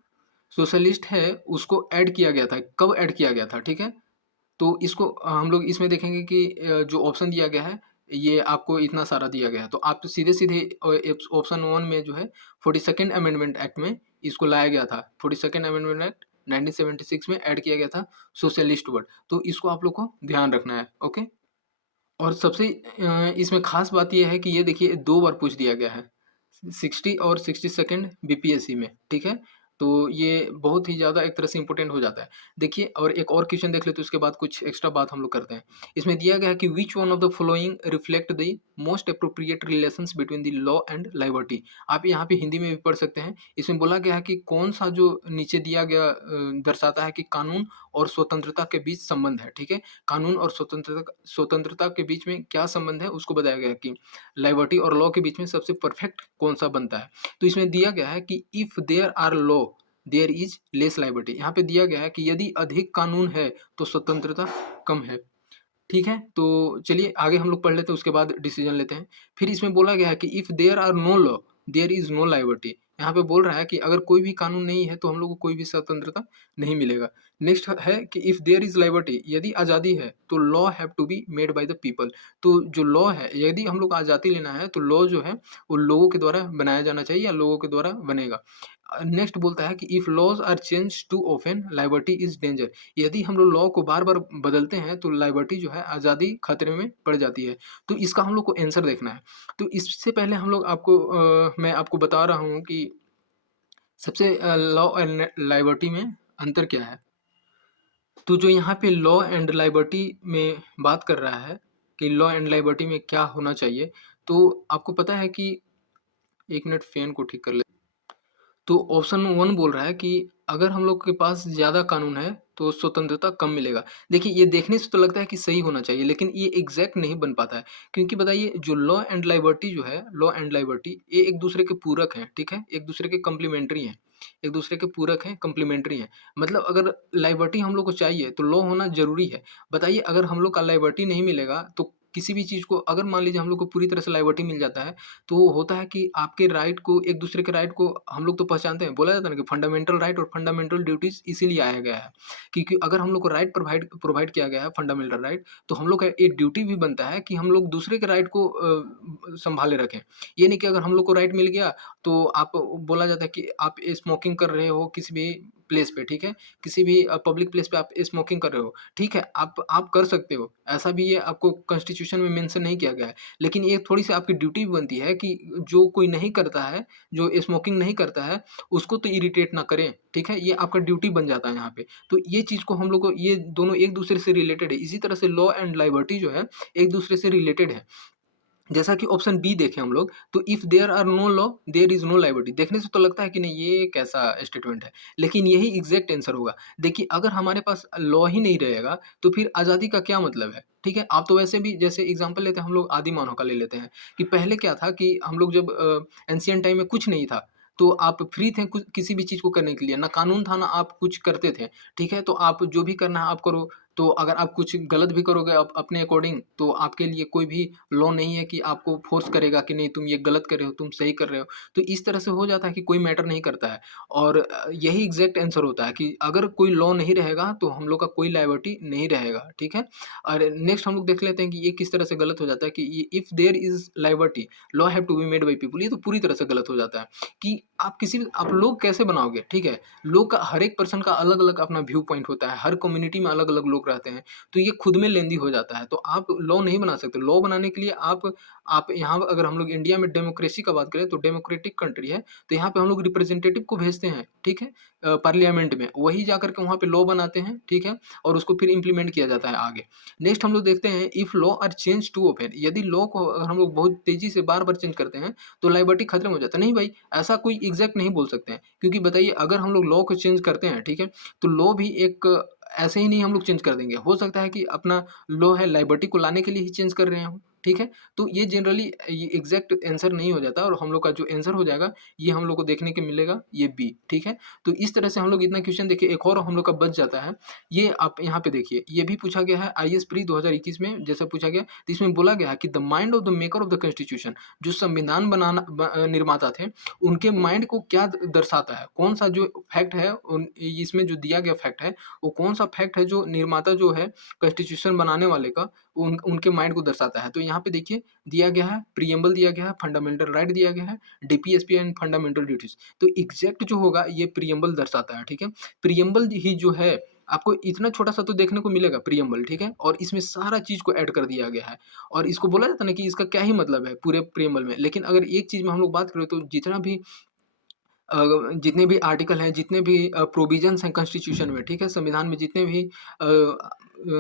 सोशलिस्ट है, उसको ऐड किया गया था, कब ऐड किया गया था, ठीक है? तो इसको हम लोग इसमें देखेंगे कि जो ऑप्शन दिया गया है, ये आपको इतना सारा दिया गया है। तो आप सीधे-सीधे ऑप्शन 1 में जो है 42nd अमेंडमेंट एक्ट में इसको लाया गया था। 42nd अमेंडमेंट एक्ट 1976 में ऐड किया गया था सोशलिस्ट वर्ड। तो इसको आप लोग को ध्यान रखना है, ओके? और सबसे इसमें ख़ास बात ये है कि ये देखिए 2 बार पूछ दिया गया है। 60 और 62nd बीपीएससी में, ठीक है? तो ये बहुत ही ज़्यादा एक तरह से इम्पोर्टेंट हो जाता है। देखिए, और एक और क्वेश्चन देख लेते हैं, उसके बाद कुछ एक्स्ट्रा बात हम लोग करते हैं। इसमें दिया गया है कि which one of the following reflect the most appropriate relations between the law and liberty. आप यहाँ पे हिंदी में भी पढ़ सकते हैं। इसमें बोला गया है कि कौन-सा जो नीचे दिया गया दर्शाता है कि कानून और स्वतंत्रता के बीच संबंध है, ठीक है? कानून और स्वतंत्रता के बीच में क्या संबंध है, उसको बताया गया है कि लिबर्टी और लॉ के बीच में सबसे परफेक्ट कौन-सा बनता है। तो इसमें दिया गया है कि if there are law there is less liberty. यहाँ पे दिया गया है कि यदि अधिक कानून है तो स्वतंत्रता कम है, ठीक है? तो चलिए आगे हम लोग पढ़ लेते हैं, उसके बाद डिसीजन लेते हैं। फिर इसमें बोला गया है कि if there are no law there is no liberty. यहाँ पे बोल रहा है कि अगर कोई भी कानून नहीं है तो हम लोग को कोई भी स्वतंत्रता नहीं मिलेगा। नेक्स्ट है कि इफ देयर इज लिबर्टी, यदि आज़ादी है तो law have to be made by the people. तो जो लॉ है, यदि हम लोग को आज़ादी लेना है तो लॉ जो है वो लोगों के द्वारा बनाया जाना चाहिए, या लोगों के द्वारा बनेगा। नेक्स्ट बोलता है कि if laws are change too often liberty is danger. यदि हम लोग लॉ को बार-बार बदलते हैं तो लिबर्टी जो है, आज़ादी खतरे में पड़ जाती है। तो इसका हम लोग को आंसर देखना है। तो इससे पहले हम लोग आपको मैं आपको बता रहा हूँ कि सबसे लॉ एंड लिबर्टी में अंतर क्या है। तो जो यहाँ पे लॉ एंड लिबर्टी में बात कर रहा है कि लॉ एंड लिबर्टी में क्या होना चाहिए, तो आपको पता है कि 1 मिनट फ़ैन को ठीक कर ले। तो ऑप्शन 1 बोल रहा है कि अगर हम लोग के पास ज़्यादा कानून है, तो स्वतंत्रता कम मिलेगा। देखिए, ये देखने से तो लगता है कि सही होना चाहिए, लेकिन ये एग्ज़ैक्ट नहीं बन पाता है। क्योंकि बताइए, जो लॉ एंड लिबर्टी जो है, लॉ एंड लिबर्टी, ये एक-दूसरे के पूरक हैं, ठीक है? एक-दूसरे के कॉम्प्लीमेंट्री हैं। एक दूसरे के पूरक हैं, कॉम्प्लीमेंट्री हैं। मतलब अगर लिबर्टी हम लोग को चाहिए तो लॉ होना ज़रूरी है। बताइए अगर हम लोग का लिबर्टी नहीं मिलेगा तो किसी भी चीज़ को अगर मान लीजिए हम लोग को पूरी तरह से लिबर्टी मिल जाता है, तो होता है कि आपके राइट को एक दूसरे के राइट को हम लोग तो पहचानते हैं, बोला जाता है ना कि फंडामेंटल राइट और फंडामेंटल ड्यूटीज़ इसीलिए आया गया है। क्योंकि अगर हम लोग को राइट प्रोवाइड प्रोवाइड किया गया है फंडामेंटल राइट, तो हम लोग का एक ड्यूटी भी बनता है कि हम लोग दूसरे के राइट को सँभाले रखें। ये नहीं कि अगर हम लोग को राइट मिल गया तो आप बोला जाता है कि आप स्मोकिंग कर रहे हो किसी भी प्लेस पे, ठीक है? किसी भी पब्लिक प्लेस पे आप स्मोकिंग कर रहे हो, ठीक है, आप कर सकते हो, ऐसा भी ये आपको कॉन्स्टिट्यूशन में मेंशन नहीं किया गया है। लेकिन ये थोड़ी-सी आपकी ड्यूटी भी बनती है कि जो कोई नहीं करता है, जो स्मोकिंग नहीं करता है, उसको तो इरिटेट ना करें, ठीक है? ये आपका ड्यूटी बन जाता है यहाँ पे। तो ये चीज़ को हम लोग को ये दोनों एक-दूसरे से रिलेटेड है। इसी तरह से लॉ एंड लिबर्टी जो है, एक-दूसरे से रिलेटेड है। जैसा कि ऑप्शन बी देखें हम लोग, तो if there are no law, there is no liberty. देखने से तो लगता है कि नहीं ये कैसा स्टेटमेंट है, लेकिन यही एग्ज़ैक्ट आंसर होगा। देखिए अगर हमारे पास लॉ ही नहीं रहेगा, तो फिर आज़ादी का क्या मतलब है, ठीक है? आप तो वैसे भी जैसे एग्ज़ाम्पल लेते हैं हम लोग आदि मानव का ले लेते हैं, कि पहले क्या था कि हम लोग जब एंशिएंट टाइम में कुछ नहीं था, तो आप फ्री थे कुछ किसी भी चीज़ को करने के लिए, ना कानून था ना आप कुछ करते थे, ठीक है? तो आप जो भी करना है आप करो, तो अगर आप कुछ गलत भी करोगे अपने अकॉर्डिंग, तो आपके लिए कोई भी लॉ नहीं है कि आपको फ़ोर्स करेगा कि नहीं तुम ये गलत कर रहे हो, तुम सही कर रहे हो। तो इस तरह से हो जाता है कि कोई मैटर नहीं करता है और यही एग्ज़ैक्ट आंसर होता है कि अगर कोई लॉ नहीं रहेगा तो हम लोग का कोई लायबिलिटी नहीं रहेगा, ठीक है? और नेक्स्ट हम लोग देख लेते हैं कि ये किस तरह से गलत हो जाता है कि ये if there is liability, law have to be made by people, ये तो पूरी तरह से गलत हो जाता है कि आप किसी भी आप लोग कैसे बनाओगे, ठीक है? लोग का हर एक पर्सन का अलग-अलग अपना व्यू पॉइंट होता है, हर कम्युनिटी में अलग-अलग लोग रहते हैं। तो ये खुद में लेंदी हो जाता है। तो आप लॉ नहीं बना सकते। लॉ बनाने के लिए आप यहाँ अगर हम लोग इंडिया में डेमोक्रेसी का बात करें तो डेमोक्रेटिक कंट्री है, तो यहाँ पे हम लोग रिप्रेजेंटेटिव को भेजते हैं, ठीक है? पार्लियामेंट में, वही जाकर के वहाँ पे लॉ बनाते हैं, ठीक है? और उसको फिर इम्प्लीमेंट किया जाता है आगे। नेक्स्ट हम लोग देखते हैं if law are change too often, यदि लॉ को अगर हम लोग बहुत तेज़ी से बार-बार चेंज करते हैं, तो लायबिलिटी खत्म हो जाता है। नहीं भाई, ऐसा कोई एग्ज़ैक्ट नहीं बोल सकते हैं, क्योंकि बताइए अगर हम लोग लॉ को चेंज करते हैं, ठीक है? तो लॉ भी एक ऐसे ही नहीं हम लोग चेंज कर देंगे। हो सकता है कि अपना लॉ है लिबर्टी को लाने के लिए ही चेंज कर रहे हों, ठीक है? तो ये जनरली ये एग्ज़ैक्ट आंसर नहीं हो जाता और हम लोग का जो आंसर हो जाएगा, ये हम लोग को देखने को मिलेगा ये बी, ठीक है? तो इस तरह से हम लोग इतना क्वेश्चन देखिए एक और हम लोग का बच जाता है। ये आप यहाँ पे देखिए, ये भी पूछा गया है आईएएस प्री 2021 में जैसा पूछा गया, तो इसमें बोला गया है कि the mind of the maker of the constitution, जो संविधान निर्माता थे, उनके माइंड को क्या दर्शाता है? कौन-सा जो फैक्ट है उन इसमें जो दिया गया फैक्ट है, वो कौन-सा फैक्ट है जो निर्माता जो है कॉन्स्टिट्यूशन बनाने वाले का उनके माइंड को दर्शाता है। तो यहाँ पे देखिए दिया गया है, प्रीएम्बल दिया गया है, फंडामेंटल राइट दिया गया है, डीपीएसपी एंड फंडामेंटल ड्यूटीज़। तो एग्ज़ैक्ट जो होगा ये प्रीएम्बल दर्शाता है, ठीक है? प्रीएम्बल ही जो है आपको इतना छोटा-सा तो देखने को मिलेगा प्रीएम्बल, ठीक है? और इसमें सारा चीज़ को ऐड कर दिया गया है और इसको बोला जाता है ना कि इसका क्या ही मतलब है पूरे प्रीएम्बल में। लेकिन अगर एक चीज़ में हम लोग बात करें तो जितना भी जितने भी आर्टिकल हैं, जितने भी प्रोविज़न्स हैं कॉन्स्टिट्यूशन में, ठीक है? संविधान में जितने भी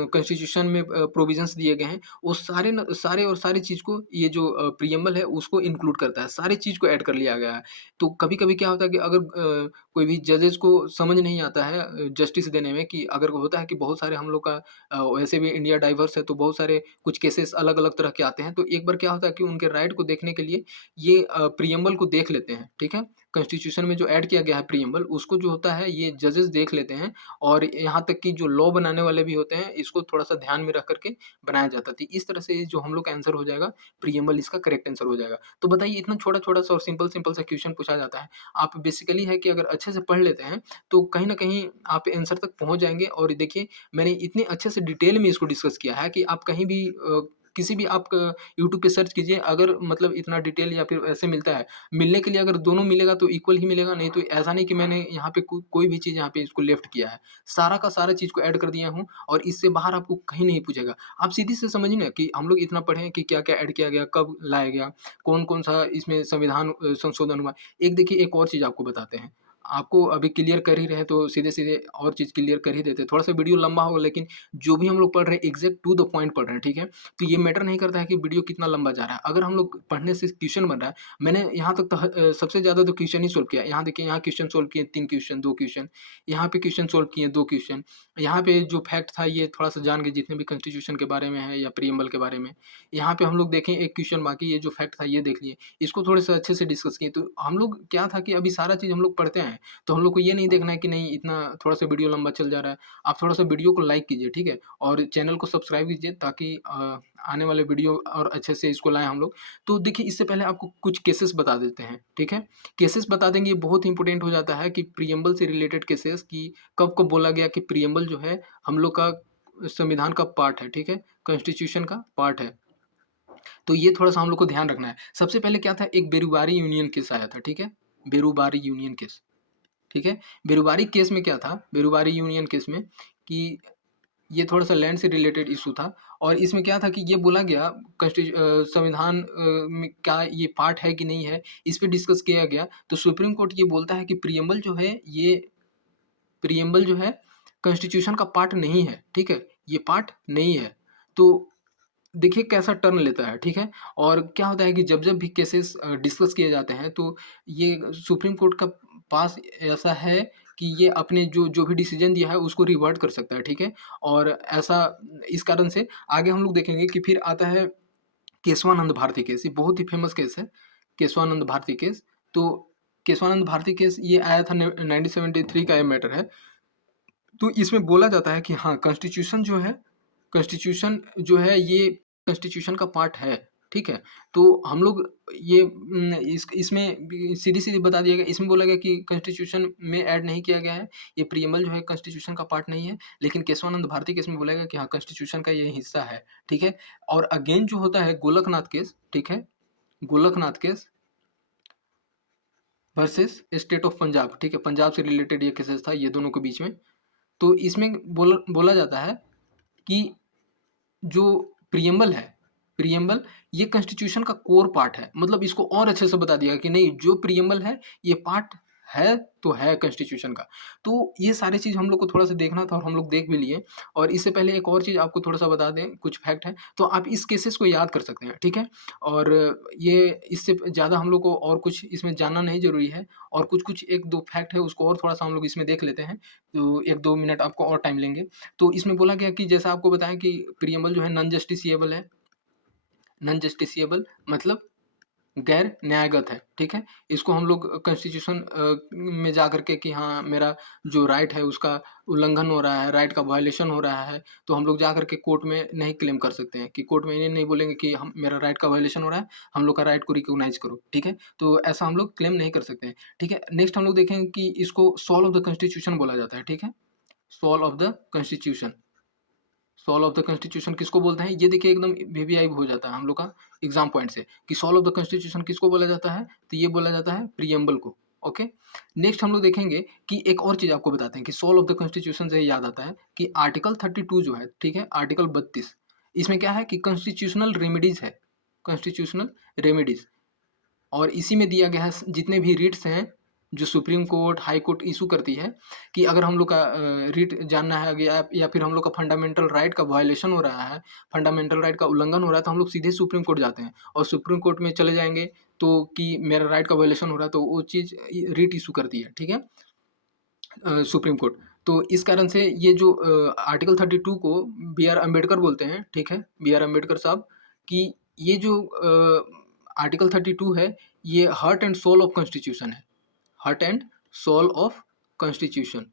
कॉन्स्टिट्यूशन में प्रोविज़न्स दिए गए हैं, वो सारे और सारी चीज़ को ये जो प्रीएम्बल है, उसको इंक्लूड करता है, सारी चीज़ को ऐड कर लिया गया है। तो कभी-कभी क्या होता है कि अगर कोई भी जजेस को समझ नहीं आता है जस्टिस देने में कि अगर होता है कि बहुत सारे हम लोग का वैसे भी इंडिया डाइवर्स है, तो बहुत सारे कुछ केसेस अलग-अलग तरह के आते हैं। तो एक बार क्या होता है कि उनके राइट को देखने के लिए ये प्रीएम्बल को देख लेते हैं, ठीक है? कॉन्स्टिट्यूशन में जो ऐड किया गया है प्रीएम्बल उसको जो होता है ये जजेस देख लेते हैं और यहाँ तक कि जो लॉ बनाने वाले भी होते हैं इसको थोड़ा-सा ध्यान में रख कर के बनाया जाता है। तो इस तरह से ये जो हम लोग का आंसर हो जाएगा प्रीएम्बल इसका करेक्ट आंसर हो जाएगा। तो बताइए इतना छोटा-छोटा सा और सिंपल-सिंपल सा क्वेश्चन पूछा जाता है। आप बेसिकली है कि अगर अच्छे से पढ़ लेते हैं तो कहीं न कहीं आप आंसर तक पहुँच जाएँगे और देखिए मैंने इतने अच्छे से डिटेल में इसको डिस्कस किया है कि आप कहीं भी किसी भी आप यूट्यूब पे सर्च कीजिए अगर मतलब इतना डिटेल या फिर ऐसे मिलता है मिलने के लिए अगर दोनों मिलेगा तो इक्वल ही मिलेगा, नहीं तो ऐसा नहीं कि मैंने यहाँ पे कोई भी चीज़ यहाँ पे इसको लेफ्ट किया है। सारा का सारा चीज़ को ऐड कर दिया हूँ और इससे बाहर आपको कहीं नहीं पूछेगा। आप सीधी से समझिए ना कि हम लोग इतना पढ़े हैं कि क्या-क्या ऐड किया गया, कब लाया गया, कौन-कौन सा इसमें संविधान संशोधन हुआ। एक देखिए एक और चीज़ आपको बताते हैं। आपको अभी क्लियर कर ही रहे हैं तो सीधे-सीधे और चीज़ क्लियर कर ही देते हैं। थोड़ा-सा वीडियो लंबा होगा लेकिन जो भी हम लोग पढ़ रहे हैं एग्ज़ैक्ट टू द पॉइंट पढ़ रहे हैं, ठीक है? तो ये मैटर नहीं करता है कि वीडियो कितना लंबा जा रहा है। अगर हम लोग पढ़ने से क्वेश्चन बन रहा है मैंने यहाँ तक तो सबसे ज़्यादा तो क्वेश्चन ही सॉल्व किया है। यहाँ देखिए यहाँ क्वेश्चन सॉल्व किए 3 क्वेश्चन, 2 क्वेश्चन, यहाँ पे क्वेश्चन सॉल्व किए 2 क्वेश्चन, यहाँ पे जो फैक्ट था ये थोड़ा-सा जान गए जितने भी कॉन्स्टिट्यूशन के बारे में है या प्रीएम्बल के बारे में। यहाँ पे हम लोग देखें एक क्वेश्चन बाकी ये जो फैक्ट था ये देख लिए। इसको थोड़े-से अच्छे से डिस्कस किए। तो हम लोग क्या था कि अभी सारा चीज़ हम लोग पढ़ते आए हैं, तो हम लोग को ये नहीं देखना है कि नहीं इतना थोड़ा सा वीडियो लंबा चल जा रहा है। आप थोड़ा सा वीडियो को लाइक कीजिए, ठीक है? और चैनल को सब्सक्राइब कीजिए ताकि आने वाले वीडियो और अच्छे से इसको लाएँ हम लोग। तो देखिए इससे पहले आपको कुछ केसेस बता देते हैं, ठीक है? केसेस बता देंगे, ये बहुत इंपॉर्टेंट हो जाता है कि प्रिएम्बल से रिलेटेड केसेस कि कब-कब बोला गया कि प्रिएम्बल जो है हम लोग का संविधान का पार्ट है, ठीक है? कॉन्स्टिट्यूशन का पार्ट है। तो ये थोड़ा-सा हम लोग को ध्यान रखना है। सबसे पहले क्या था, एक बेरुबारी यूनियन केस आया था, ठीक है? बेरुबारी यूनियन केस, ठीक है? बेरुबारी केस में क्या था, बेरुबारी यूनियन केस में कि ये थोड़ा-सा लैंड से रिलेटेड इश्यू था और इसमें क्या था कि ये बोला गया संविधान में क्या ये पार्ट है कि नहीं है, इस पे डिस्कस किया गया। तो सुप्रीम कोर्ट ये बोलता है कि प्रिएम्बल जो है कॉन्स्टिट्यूशन का पार्ट नहीं है, ठीक है? ये पार्ट नहीं है। तो देखिए कैसा टर्न लेता है, ठीक है? और क्या होता है कि जब-जब भी केसेस डिस्कस किए जाते हैं तो ये सुप्रीम कोर्ट का पास ऐसा है कि ये अपने जो जो भी डिसीजन दिया है उसको रिवर्ट कर सकता है, ठीक है? और ऐसा इस कारण से आगे हम लोग देखेंगे कि फिर आता है केशवानंद भारती केस, ये बहुत ही फेमस केस है, केशवानंद भारती केस। तो केशवानंद भारती केस ये आया था 1973 का ये मैटर है। तो इसमें बोला जाता है कि हाँ, कॉन्स्टिट्यूशन जो है ये कॉन्स्टिट्यूशन का पार्ट है, ठीक है? तो हम लोग ये इसमें सीधी-सीधी बता दिया गया, इसमें बोला गया कि कॉन्स्टिट्यूशन में ऐड नहीं किया गया है, ये प्रिएम्बल जो है कॉन्स्टिट्यूशन का पार्ट नहीं है, लेकिन केशवानंद भारती केस में बोला गया कि हाँ, कॉन्स्टिट्यूशन का ये हिस्सा है, ठीक है? और अगेन जो होता है गोलकनाथ केस, ठीक है? Golaknath case versus state of Punjab, ठीक है? पंजाब से रिलेटेड ये केसेस था, ये दोनों के बीच में। तो इसमें बोला बोला जाता है कि जो प्रिएम्बल है, प्रिएम्बल ये कॉन्स्टिट्यूशन का कोर पार्ट है। मतलब इसको और अच्छे से बता दिया कि नहीं, जो प्रिएम्बल है ये पार्ट है तो है कॉन्स्टिट्यूशन का। तो ये सारी चीज़ हम लोग को थोड़ा-सा देखना था और हम लोग देख भी लिए। और इससे पहले एक और चीज़ आपको थोड़ा-सा बता दें, कुछ फैक्ट है, तो आप इस केसेस को याद कर सकते हैं, ठीक है? और ये इससे ज़्यादा हम लोग को और कुछ इसमें जानना नहीं ज़रूरी है और कुछ-कुछ 1-2 फैक्ट है उसको और थोड़ा-सा हम लोग इसमें देख लेते हैं। तो 1-2 मिनट आपको और टाइम लेंगे। तो इसमें बोला गया कि जैसा आपको बताया कि प्रिएम्बल जो है नॉन जस्टिसिएबल है। नॉन जस्टिसिएबल मतलब गैर न्यायगत है, ठीक है? इसको हम लोग कॉन्स्टिट्यूशन में जा कर के कि हाँ, मेरा जो राइट है उसका उल्लंघन हो रहा है, राइट का वायलेशन हो रहा है, तो हम लोग जा कर के कोर्ट में नहीं क्लेम कर सकते हैं कि कोर्ट में ये नहीं बोलेंगे कि हम मेरा राइट का वायलेशन हो रहा है, हम लोग का राइट को रिकॉग्नाइज़ करो, ठीक है? तो ऐसा हम लोग क्लेम नहीं कर सकते हैं, ठीक है? नेक्स्ट हम लोग देखेंगे कि इसको सोल ऑफ द कॉन्स्टिट्यूशन बोला जाता है, ठीक है? Soul of the constitution. Soul of the constitution किसको बोलते हैं? ये देखिए एकदम वीवीआई हो जाता है हम लोग का एग्जाम पॉइंट से कि सोल ऑफ द कॉन्स्टिट्यूशन किसको बोला जाता है? तो ये बोला जाता है प्रिएम्बल को। ओके, नेक्स्ट हम लोग देखेंगे कि एक और चीज आपको बताते हैं कि सोल ऑफ द कॉन्स्टिट्यूशन से याद आता है कि आर्टिकल 32 जो है, ठीक है, आर्टिकल 32, इसमें क्या है कि कॉन्स्टिट्यूशनल रेमेडीज है, कॉन्स्टिट्यूशनल रेमेडीज। और इसी में दिया गया है जितने भी रिट्स हैं जो supreme court, high court issue करती है कि अगर हम लोग का रिट जानना है या फिर हम लोग का फंडामेंटल राइट का वायलेशन हो रहा है, फंडामेंटल राइट का उल्लंघन हो रहा है, तो हम लोग सीधे सुप्रीम कोर्ट जाते हैं और सुप्रीम कोर्ट में चले जाएंगे तो कि मेरा राइट का वायलेशन हो रहा है, तो वो चीज़ रिट इशू करती है, ठीक है, सुप्रीम कोर्ट। तो इस कारण से ये जो आर्टिकल 32 को बी आर अम्बेडकर बोलते हैं, ठीक है, बी आर अम्बेडकर साहब, कि ये जो आर्टिकल 32 है ये heart and soul of constitution है, heart and soul of constitution,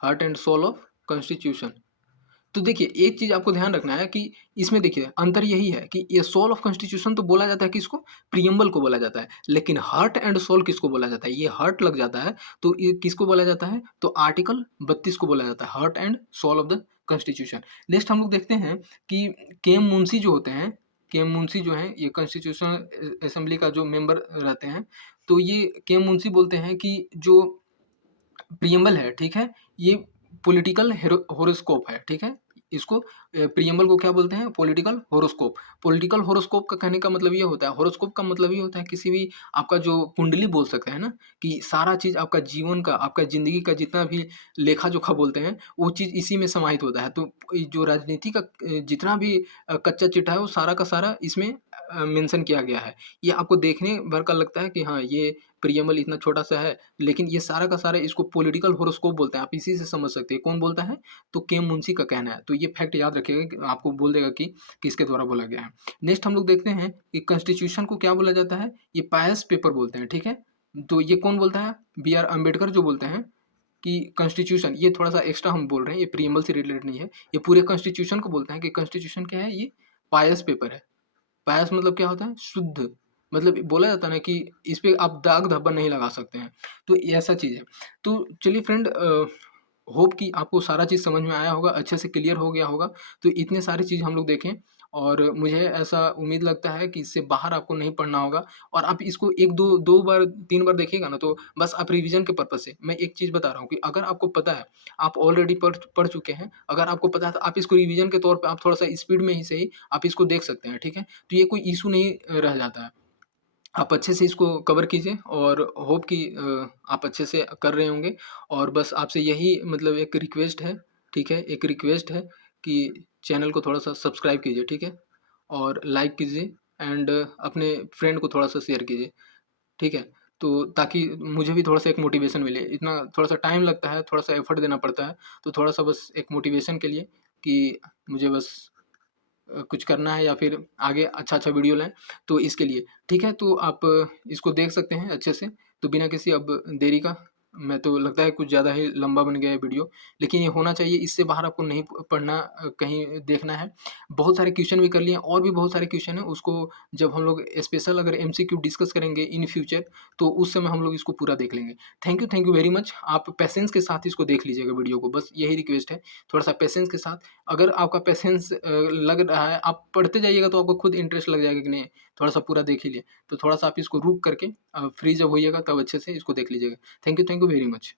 heart and soul of constitution. तो देखिए एक चीज आपको ध्यान रखना है कि इसमें देखिए अंतर यही है कि ये सोल ऑफ कॉन्स्टिट्यूशन तो बोला जाता है किसको, प्रियम्बल को बोला जाता है, लेकिन हार्ट एंड सोल किसको बोला जाता है, ये हार्ट लग जाता है तो ये किसको बोला जाता है, तो आर्टिकल 32 को बोला जाता है, heart and soul of the constitution. Next हम लोग देखते हैं कि केएम मुंशी जो होते हैं, केएम मुंशी जो है ये कॉन्स्टिट्यूशनल असेंबली का जो मेंबर रहते हैं, तो ये केएम मुंशी बोलते हैं कि जो प्रियम्बल है, ठीक है, ये पॉलिटिकल होरोस्कोप है, ठीक है, इसको प्रियम्बल को क्या बोलते हैं, पॉलिटिकल होरोस्कोप। पॉलिटिकल होरोस्कोप का कहने का मतलब ये होता है, होरोस्कोप का मतलब ये होता है किसी भी आपका जो कुंडली बोल सकते हैं ना, कि सारा चीज आपका जीवन का, आपका जिंदगी का जितना भी लेखा जोखा बोलते हैं वो चीज इसी में समाहित होता है। तो ये जो राजनीति का जितना भी कच्चा चिट्ठा है वो सारा का सारा इसमें मेंशन किया गया है। ये आपको देखने भर का लगता है कि हाँ ये प्रियम्बल इतना छोटा सा है, लेकिन ये सारा का सारा इसको पॉलिटिकल होरोस्कोप बोलते हैं, आप इसी से समझ सकते हैं कौन बोलता है, तो केएम मुंशी का कहना है। तो ये फैक्ट याद रखिएगा कि आपको बोल देगा कि किसके द्वारा बोला गया है। नेक्स्ट हम लोग देखते हैं कि कॉन्स्टिट्यूशन को क्या बोला जाता है, ये पायस पेपर बोलते हैं, ठीक है, तो ये कौन बोलता है? बी आर अम्बेडकर जो बोलते हैं कि कॉन्स्टिट्यूशन, ये थोड़ा सा एक्स्ट्रा हम बोल रहे हैं, ये प्रीएम्बल से रिलेटेड नहीं है, ये पूरे कॉन्स्टिट्यूशन को बोलते हैं कि कॉन्स्टिट्यूशन क्या है, ये पायस पेपर है। पायस मतलब क्या होता है? शुद्ध। मतलब बोला जाता है ना कि इस पे आप दाग धब्बा नहीं लगा सकते हैं, तो ये ऐसा चीज़ है। तो चलिए फ्रेंड, होप कि आपको सारा चीज़ समझ में आया होगा, अच्छे से क्लियर हो गया होगा। तो इतने सारी चीज़ हम लोग देखें, और मुझे ऐसा उम्मीद लगता है कि इससे बाहर आपको नहीं पढ़ना होगा, और आप इसको 1 2 बार 3 बार देखिएगा ना, तो बस आप रिवीजन के पर्पज़ से, मैं एक चीज़ बता रहा हूँ कि अगर आपको पता है, आप ऑलरेडी पढ़ पढ़ चुके हैं, अगर आपको पता है तो आप इसको रिवीजन के तौर पे आप थोड़ा-सा स्पीड में ही सही आप इसको देख सकते हैं, ठीक है? तो ये कोई इश्यू नहीं रह जाता है। आप अच्छे से इसको कवर कीजिए, और होप कि आप अच्छे से कर रहे होंगे, और बस आपसे यही मतलब एक रिक्वेस्ट है, ठीक है? एक रिक्वेस्ट है कि चैनल को थोड़ा-सा सब्सक्राइब कीजिए, ठीक है? और लाइक कीजिए, एंड अपने फ्रेंड को थोड़ा-सा शेयर कीजिए, ठीक है? तो ताकि मुझे भी थोड़ा-सा एक मोटिवेशन मिले, इतना थोड़ा-सा टाइम लगता है, थोड़ा-सा एफर्ट देना पड़ता है, तो थोड़ा-सा बस एक मोटिवेशन के लिए कि मुझे बस कुछ करना है या फिर आगे अच्छा-अच्छा वीडियो लाएँ, तो इसके लिए। ठीक है, तो आप इसको देख सकते हैं अच्छे से, तो बिना किसी अब देरी का, मैं तो लगता है कुछ ज़्यादा ही लंबा बन गया है वीडियो, लेकिन ये होना चाहिए, इससे बाहर आपको नहीं पढ़ना, कहीं देखना है। बहुत सारे क्वेश्चन भी कर लिए हैं, और भी बहुत सारे क्वेश्चन हैं, उसको जब हम लोग स्पेशल अगर एमसीक्यू डिस्कस करेंगे इन फ्यूचर, तो उस समय हम लोग इसको पूरा देख लेंगे। Thank you very much. आप पेशेंस के साथ इसको देख लीजिएगा वीडियो को, बस यही रिक्वेस्ट है, थोड़ा-सा पेशेंस के साथ। अगर आपका पेशेंस लग रहा है, आप पढ़ते जाइएगा तो आपको खुद इंटरेस्ट लग जाएगा कि नहीं, थोड़ा-सा पूरा देख ही लिए। तो थोड़ा-सा आप इसको रुक करके फ्री जब होइएगा तब अच्छे से इसको देख लीजिएगा। Thank you very much.